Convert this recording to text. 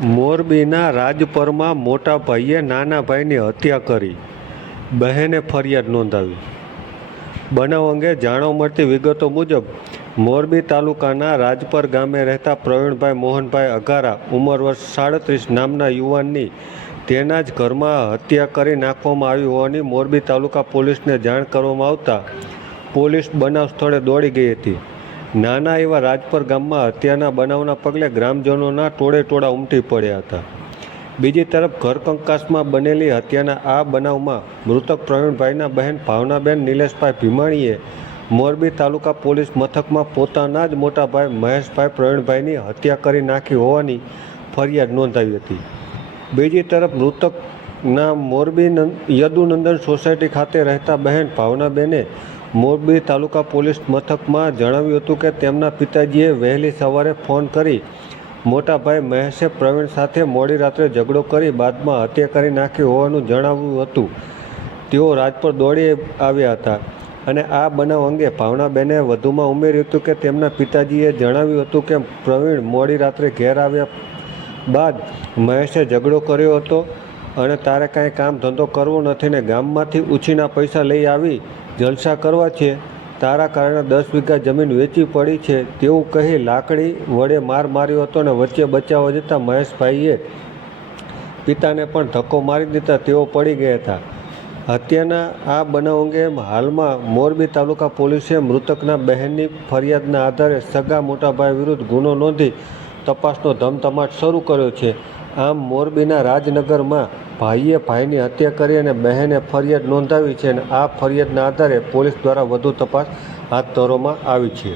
મોરબીના રાજપરમાં મોટા ભાઈએ નાના ભાઈની હત્યા કરી. બહેને ફરિયાદ નોંધાવી. બનાવ અંગે જાણવા મળતી વિગતો મુજબ, મોરબી તાલુકાના રાજપર ગામે રહેતા પ્રવીણભાઈ મોહનભાઈ અઘારા ઉંમર વર્ષ સાડત્રીસ નામના યુવાનની તેના જ ઘરમાં હત્યા કરી નાખવામાં આવી હોવાની મોરબી તાલુકા પોલીસને જાણ કરવામાં આવતા પોલીસ બનાવ સ્થળે દોડી ગઈ હતી. નાના એવા રાજપર ગામમાં હત્યાના બનાવના પગલે ગ્રામજનોના ટોળે ટોળા ઉમટી પડ્યા હતા. બીજી તરફ ઘર કંકાસમાં બનેલી હત્યાના આ બનાવમાં મૃતક પ્રવીણભાઈના બહેન ભાવનાબેન નિલેશભાઈ ભીમાણીએ મોરબી તાલુકા પોલીસ મથકમાં પોતાના જ મોટા ભાઈ મહેશભાઈ પ્રવીણભાઈની હત્યા કરી નાખી હોવાની ફરિયાદ નોંધાવી હતી. બીજી તરફ મૃતકના મોરબી યદુનંદન સોસાયટી ખાતે રહેતા બહેન ભાવનાબેને મોરબી તાલુકા પોલીસ મથકમાં જણાવ્યું હતું કે તેમના પિતાજીએ વહેલી સવારે ફોન કરી મોટા ભાઈ મહેશે પ્રવીણ સાથે મોડી રાત્રે ઝઘડો કરી બાદમાં હત્યા કરી નાખી હોવાનું જણાવ્યું હતું. તેઓ રાજપર દોડી આવ્યા હતા અને આ બનાવ અંગે ભાવનાબેને વધુમાં ઉમેર્યું હતું કે તેમના પિતાજીએ જણાવ્યું હતું કે પ્રવીણ મોડી રાત્રે ઘેર આવ્યા બાદ મહેશે ઝઘડો કર્યો હતો અને તારે કાંઈ કામ ધંધો કરવો નથી ને ગામમાંથી ઉછીના પૈસા લઈ આવી જલસા કરવા છે. તારા કારણે દસ વીઘા જમીન વેચી પડી છે. તેવું કહી લાકડી વડે માર માર્યો હતો અને વચ્ચે બચાવવા જતાં મહેશભાઈએ પિતાને પણ ધક્કો મારી દીધા. તેઓ પડી ગયા હતા. હત્યાના આ બનાવ અંગે હાલમાં મોરબી તાલુકા પોલીસે મૃતકના બહેનની ફરિયાદના આધારે સગા મોટાભાઈ વિરુદ્ધ ગુનો નોંધી તપાસનો ધમધમાટ શરૂ કર્યો છે. આમ મોરબીના રાજનગરમાં ભાઈએ ભાઈની હત્યા કરી અને બહેને ફરિયાદ નોંધાવી છે અને આ ફરિયાદના આધારે પોલીસ દ્વારા વધુ તપાસ હાથ ધરવામાં આવી છે.